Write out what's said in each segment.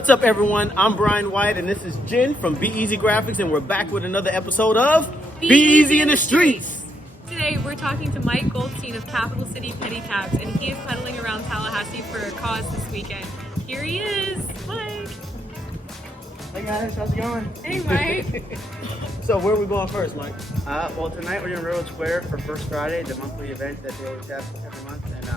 What's up, everyone? I'm Brian White, and this is Jen from Be Easy Graphics, and we're back with another episode of Be Easy in the Streets. Today, we're talking to Mike Goldstein of Capital City Pedicabs, and he is pedaling around Tallahassee for a cause this weekend. Here he is, Mike. Hey guys, how's it going? Hey, Mike. So where are we going first, Mike? Well, tonight we're in Railroad Square for First Friday, the monthly event that they always have every month. And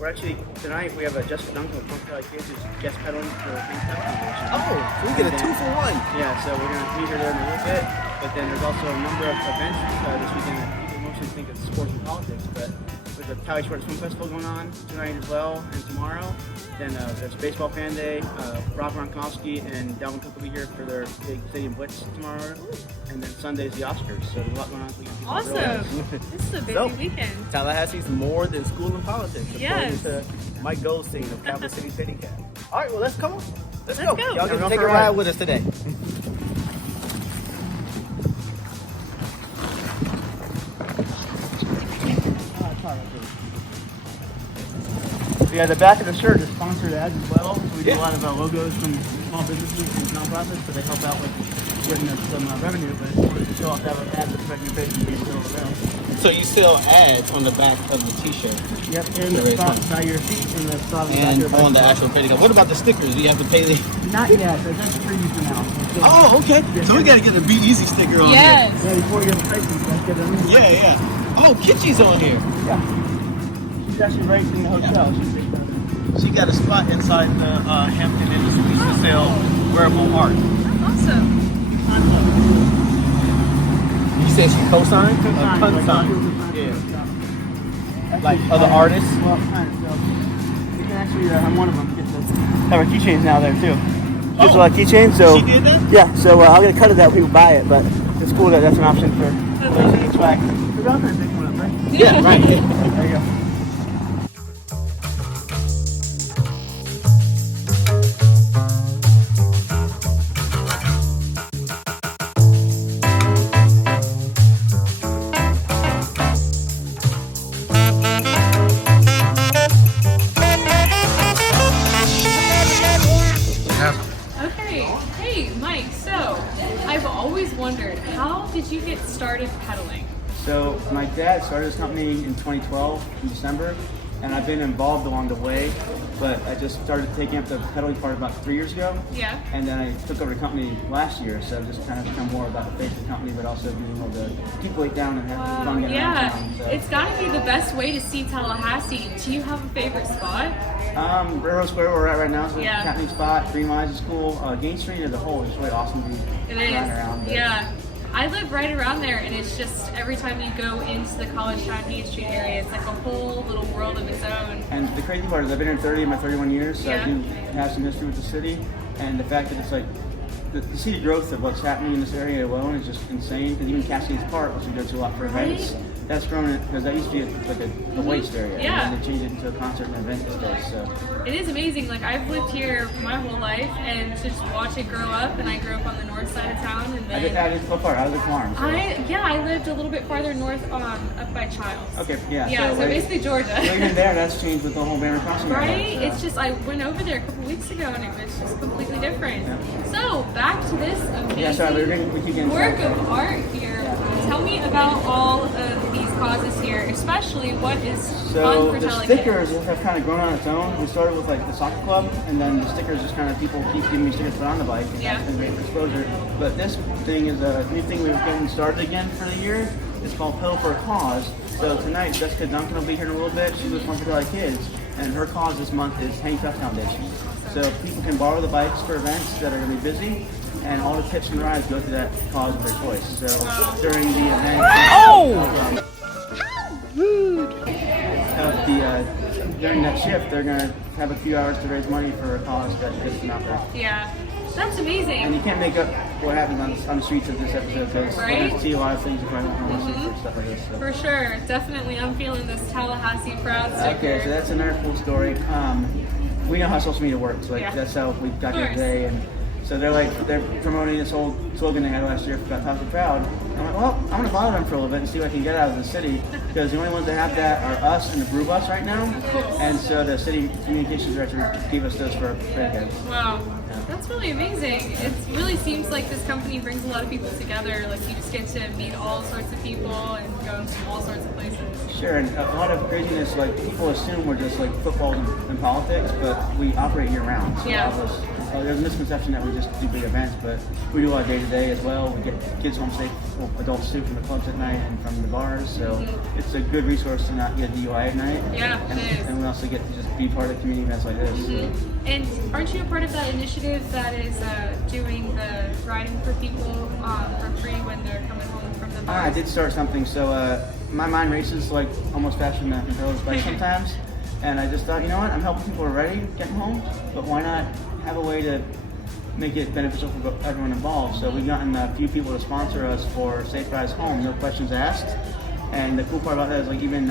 we're actually, tonight we have a Jessica Duncan of Fun4TallyKids who's guest pedaling for the Kingstown Foundation. Oh, so we get a 2-for-1. Yeah, so we're going to meet her there in a little bit. But then there's also a number of events this weekend that people mostly think of sports and politics. But there's a Tally Sports Film Festival going on tonight as well, and tomorrow. Then there's Baseball Fan Day. Rob Gronkowski and Dalvin Cook will be here for their big stadium blitz tomorrow. And then Sunday's the Oscars. So there's a lot going on. Awesome. This is a busy weekend. Tallahassee's more than school and politics, according Yes. to Mike Goldstein of Capital City Pedicabs. All right, well, let's go. Let's go. Y'all get to Go take a for a ride ride with us today. Yeah, the back of the shirt is sponsored ads as well. So we do a lot of logos from small businesses and nonprofits, so they help out with getting us some revenue. But it's wanted to show off that ad that's right in your face and being still around. So you sell ads on the back of the t-shirt? Yep, and the spot by your feet and the spot on the back And of your on the bike. actual pedicab. What about the stickers? Do you have to pay the... Not yet, but that's free for now. Oh, okay. So we got to get a Be Easy sticker on Yes. Yeah, before we get the prices, let's get them in. here. Yeah. Oh, Kitchy's on here. Yeah. She's actually right in the hotel. She got a spot inside the Hampton Industries to sell wearable art. Awesome. You said she co-signed? Co-signed. Yeah. Like other artists? Well, kind of. So you can actually, I'm one of them. Get this. Have our keychains now there too. There's a lot of keychains, so She did that? yeah. So I'll get a cut of that when people buy it, but it's cool that that's an option for swag. We're going to pick one up, right? Yeah, right. There you go. Okay. Hey, Mike. So, I've always wondered, how did you get started pedaling? So my dad started this company in 2012 in December, and I've been involved along the way, but I just started taking up the pedaling part about 3 years ago. Yeah. And then I took over the company last year, so I've just kind of become more about the face of the company, but also being able to keep weight down and have fun getting around Yeah. town. So. It's got to be the best way to see Tallahassee. Do you have a favorite spot? Railroad Square where we're at right now is a Yeah. happening spot. Green Lines is cool. Gain Street as a whole is really awesome to be It riding is. around. But Yeah. I live right around there, and it's just every time you go into the College Town Main Street area, it's like a whole little world of its own. And the crazy part is I've been here 30 of my 31 years, so Yeah. I do have some history with the city. And the fact that it's like, to see the growth of what's happening in this area alone is just insane. Because even Cascades Park, which we go to a lot for events, that's grown because that used to be like a waste area. Yeah. And then they changed it into a concert and event space. So It is amazing. Like, I've lived here my whole life, and to just watch it grow up, and I grew up on the north side of town, and I then did what part? Out of the farm. So. I lived a little bit farther north up by Childs. Okay, yeah. Yeah, so right- basically Georgia. So even there, that's changed with the whole Banner Crossing area, Right? so. It's just, I went over there a couple weeks ago, and it was just completely different. So, back to this amazing Yeah, sorry, we keep getting work sidetracked. of art here. Tell me about all of these causes here, especially what is So fun for the Telly stickers Kids. have kind of grown on its own. We started with like the soccer club, and then the stickers just kind of people keep giving me stickers to put on the bike, and Yeah. that's been great for exposure. But this thing is a new thing we've getting started again for the year. It's called Pedal for a Cause. So tonight, Jessica Duncan will be here in a little bit. She was Fun4TallyKids, and her cause this month is Hang Tough Foundation. So people can borrow the bikes for events that are going to be busy, and all the tips and rides go to that cause of their choice. So during the event, during that shift, they're gonna have a few hours to raise money for a cause that gets them out there. Yeah, that's And amazing. you can't make up what happens on the streets of this episode because Right? you're gonna see a lot of things you probably don't want to see for stuff like this. So. For sure. Definitely, I'm feeling this Tallahassee proud sticker. Okay, so that's another cool story. We know how social media works. Like Yeah. that's how we got Of here course. today, and So they're promoting this whole slogan they had last year about Talk to the Crowd. And I'm like, well, I'm gonna bother them for a little bit and see what I can get out of the city, because the only ones that have that are us and the brew bus right now. And so the city communications director gave us those for Redheads. Wow. That's really amazing. It really seems like this company brings a lot of people together. Like you just get to meet all sorts of people and go to all sorts of places. Sure, and a lot of craziness, like people assume we're just like football and politics, but we operate year round. So Yeah. There's a misconception that we just do big events, but we do a lot of day-to-day as well. We get kids home safe, adults too, from the clubs at night and from the bars, so it's a good resource to not get DUI at night. Yeah, it is. And we also get to just be part of community events like this. So. And aren't you a part of that initiative that is doing the riding for people for free when they're coming home from the bars? I did start something, so my mind races like almost faster than Carola's bike sometimes, and I just thought, you know what, I'm helping people already getting home, but why not have a way to make it beneficial for everyone involved? So we've gotten a few people to sponsor us for Safe Rides Home, no questions asked. And the cool part about that is like even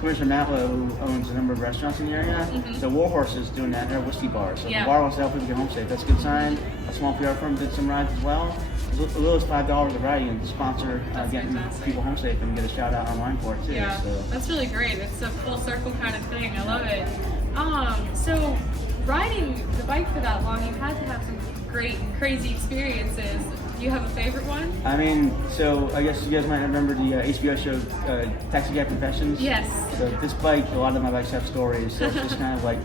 Commissioner Matlow, who owns a number of restaurants in the area, the Warhorse is doing that. They're a whiskey bar, so if the bar wants to help people get home safe, that's a good sign. A small PR firm did some rides as well. As little as $5 a ride, and sponsor getting people home safe and get a shout out online for it too. Yeah, so. that's really great. It's a full circle kind of thing. I love it. So riding the bike for that long, you've had to have some great, crazy experiences. Do you have a favorite one? I mean, so I guess you guys might remember the HBO show Taxi Cab Confessions. Yes. So this bike, a lot of my bikes have stories. So it's just kind of like,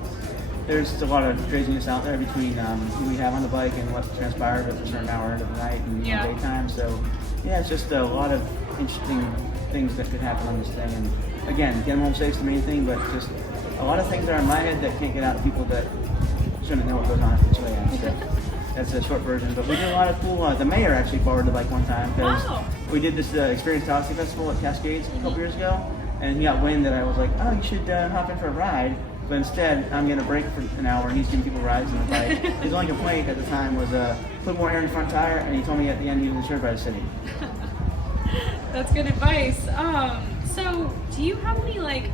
there's a lot of craziness out there between who we have on the bike and what transpired at a certain hour of the night and daytime. So yeah, it's just a lot of interesting things that could happen on this thing. And again, getting home safe is the main thing, but just a lot of things that are in my head that can't get out to people that shouldn't know what goes on at each way. So that's a short version, but we did a lot of cool. The mayor actually borrowed the bike one time because we did this Experience Tallahassee Festival at Cascades a couple years ago, and he got wind that I was like, oh, you should hop in for a ride. But instead, I'm getting a break for an hour, and he's giving people rides on the bike. His only complaint at the time was put more air in the front tire, and he told me at the end he was insured by the city. That's good advice. So do you have any like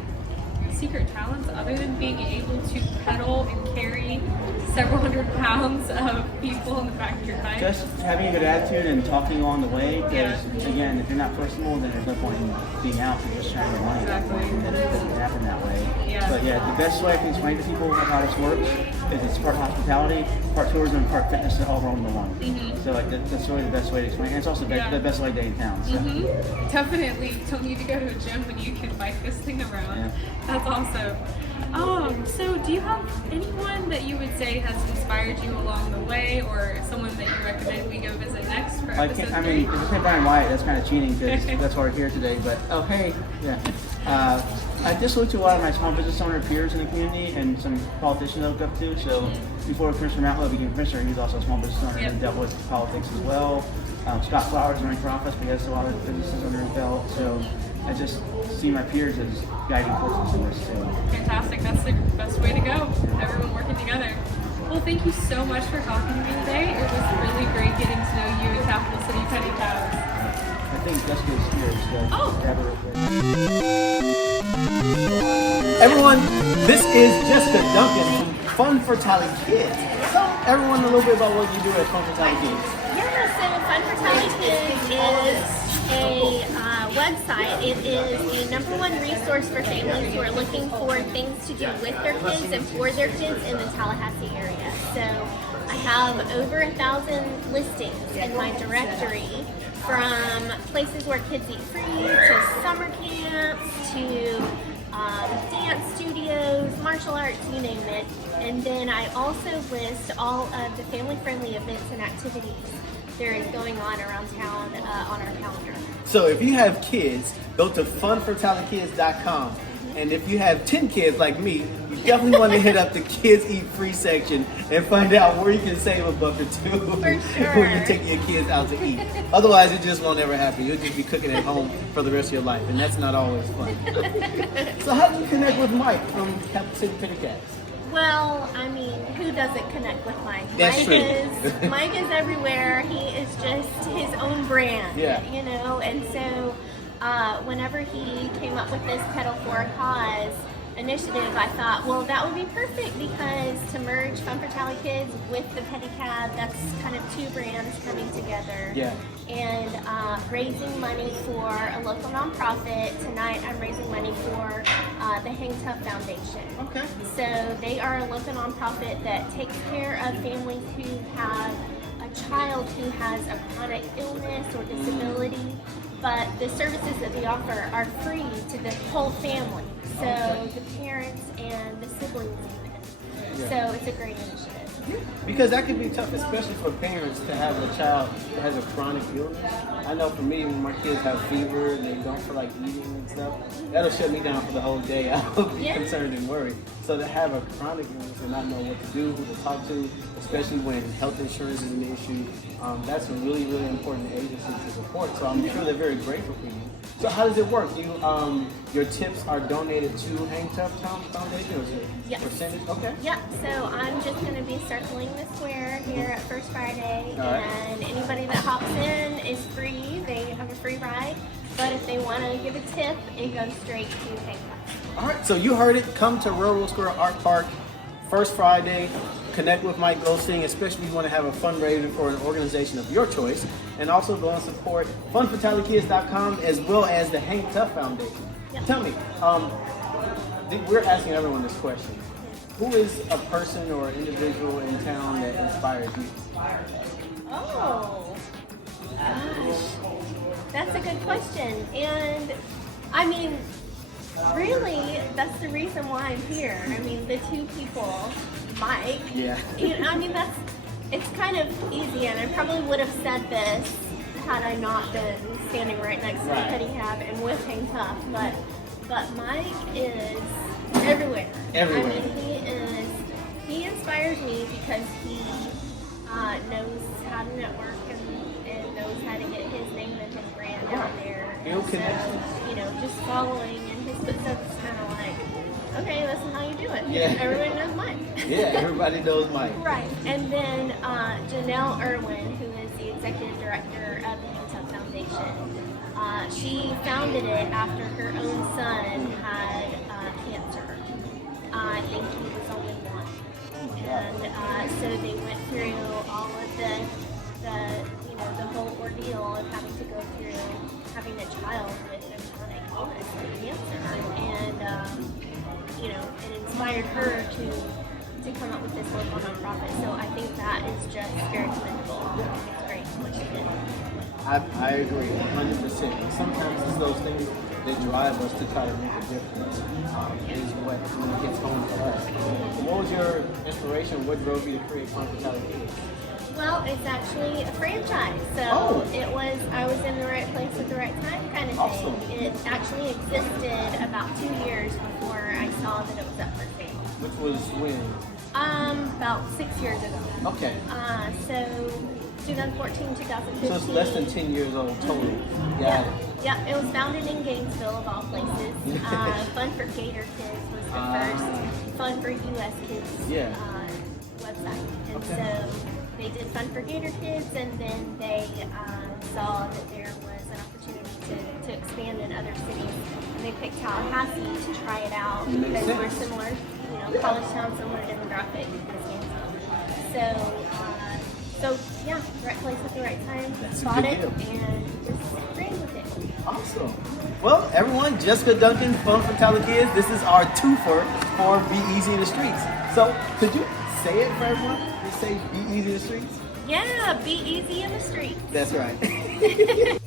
secret talents other than being able to pedal and carry several hundred pounds of people in the back of your bike? Just having a good attitude and talking along the way, because again, if you're not personable, then there's no point in being out and just trying to money. Exactly. And then it doesn't happen that way. Yeah. But yeah, the best way I can explain to people how this works is it's part hospitality, part tourism, part fitness, all rolled into one. So like that's really the best way to explain it. And it's also the best leg day in town. So. Definitely. Don't need to go to a gym when you can bike this thing around. Yeah. That's awesome. So do you have anyone that you would say has inspired you along the way, or someone that you recommend we go visit next for episode 3? I mean, if you say Brian Wyatt, that's kind of cheating because that's why we're here today. But I just look to a lot of my small business owner peers in the community and some politicians I look up to. So before Commissioner Matlow became commissioner, he was also a small business owner and dealt with politics as well. Scott Flowers running for office, but he has a lot of businesses under his belt. So I just see my peers as guiding forces in this too. Fantastic. That's the best way to go. Everyone working together. Well, thank you so much for talking to me today. It was really great getting to know you in Capital City Petty Cabs. I think Jessica's here, so grab her real quick. Everyone, this is Jessica Duncan from Fun4TallyKids. Tell everyone a little bit about what you do at Fun4TallyKids. Yeah, so Fun4TallyKids is a website. It is the #1 resource for families who are looking for things to do with their kids and for their kids in the Tallahassee area. So I have over 1,000 listings in my directory, from places where kids eat free to summer camps to dance studios, martial arts, you name it. And then I also list all of the family-friendly events and activities there is going on around town on our calendar. So if you have kids, go to fun4tallykids.com. And if you have 10 kids like me, you definitely want to hit up the Kids Eat Free section and find out where you can save $1 or $2 when you're taking your kids out to eat. Otherwise, it just won't ever happen. You'll just be cooking at home for the rest of your life, and that's not always fun. So how do you connect with Mike from Capital City Petty Cabs? Well, I mean, who doesn't connect with Mike? That's true. Mike is everywhere. He is just his own brand, you know, and so whenever he came up with this Pedal for a Cause, initiative, I thought, well, that would be perfect because to merge Fun for Tally Kids with the Pedicab, that's kind of two brands coming together. Yeah. And raising money for a local nonprofit. Tonight I'm raising money for the Hang Tough Foundation. Okay. So they are a local nonprofit that takes care of families who have a child who has a chronic illness or disability, but the services that they offer are free to the whole family. So the parents and the siblings even. Yeah. So it's a great initiative. Because that can be tough, especially for parents to have a child that has a chronic illness. I know for me, when my kids have fever and they don't feel like eating and stuff, that'll shut me down for the whole day. I'll be concerned and worried. So to have a chronic illness and not know what to do, who to talk to, especially when health insurance is an issue, that's a really, really important agency to support. So I'm sure they're very grateful for you. So how does it work? Your tips are donated to Hang Tough Foundation, or is it Yes. percentage? Okay. Yep, so I'm just going to be circling the square here at First Friday, All right. and anybody that hops in is free. They have a free ride, but if they want to give a tip, it goes straight to Hang Tough. All right, so you heard it. Come to Railroad Square Art Park First Friday. Connect with Mike Goldstein, especially if you want to have a fundraiser for an organization of your choice. And also go and support Fun4TallyKids.com as well as the Hang Tough Foundation. Yep. Tell me, we're asking everyone this question. Who is a person or individual in town that inspires you? Oh, gosh, that's a good question. And I mean, really, that's the reason why I'm here. I mean, the two people, Mike. Yeah. I mean, it's kind of easy, and I probably would have said this had I not been standing right next to the Pedicab and with Hang Tough, but Mike is everywhere. Everywhere. I mean, he inspires me because he knows how to network and knows how to get his name and his brand out there. Build And connections. so, just following in his footsteps is kind of like, okay, this is how you do it. Yeah. Everybody knows Mike. Yeah, everybody knows Mike. Right. And then Janelle Irwin, who is the executive director of the Hang Tough Foundation, she founded it after her own son had cancer. I think he was only one. And so they went through all of the whole ordeal of having to go through having a child with a chronic illness like cancer. And it inspired her to come up with this local nonprofit. So I think that is just very commendable. It's great what she did. I agree, 100%. And sometimes it's those things that drive us to try to make a difference. Is what when it gets home for us. What was your inspiration? What drove you to create Fun for Tally Kids? Well, it's actually a franchise. So I was in the right place at the right time kind of thing. Awesome. It actually existed about 2 years before I saw that it was up for sale. Which was when? About 6 years ago. Okay. So 2014, 2015. So it's less than 10 years old total. Got it. Yeah, it was founded in Gainesville of all places. Fun for Gator Kids was the first Fun for US Kids website. And so they did Fun for Gator Kids, and then they saw that there was an opportunity to expand in other cities. And they picked Tallahassee to try it out because we're similar, college town, similar demographic. So yeah, right place at the right time. Bought it and just ran with it. Awesome. Well, everyone, Jessica Duncan, Fun for Tally Kids. This is our twofer for Be Easy in the Streets. So, could you say it for everyone? Just say Be Easy in the Streets? Yeah, be easy in the streets. That's right.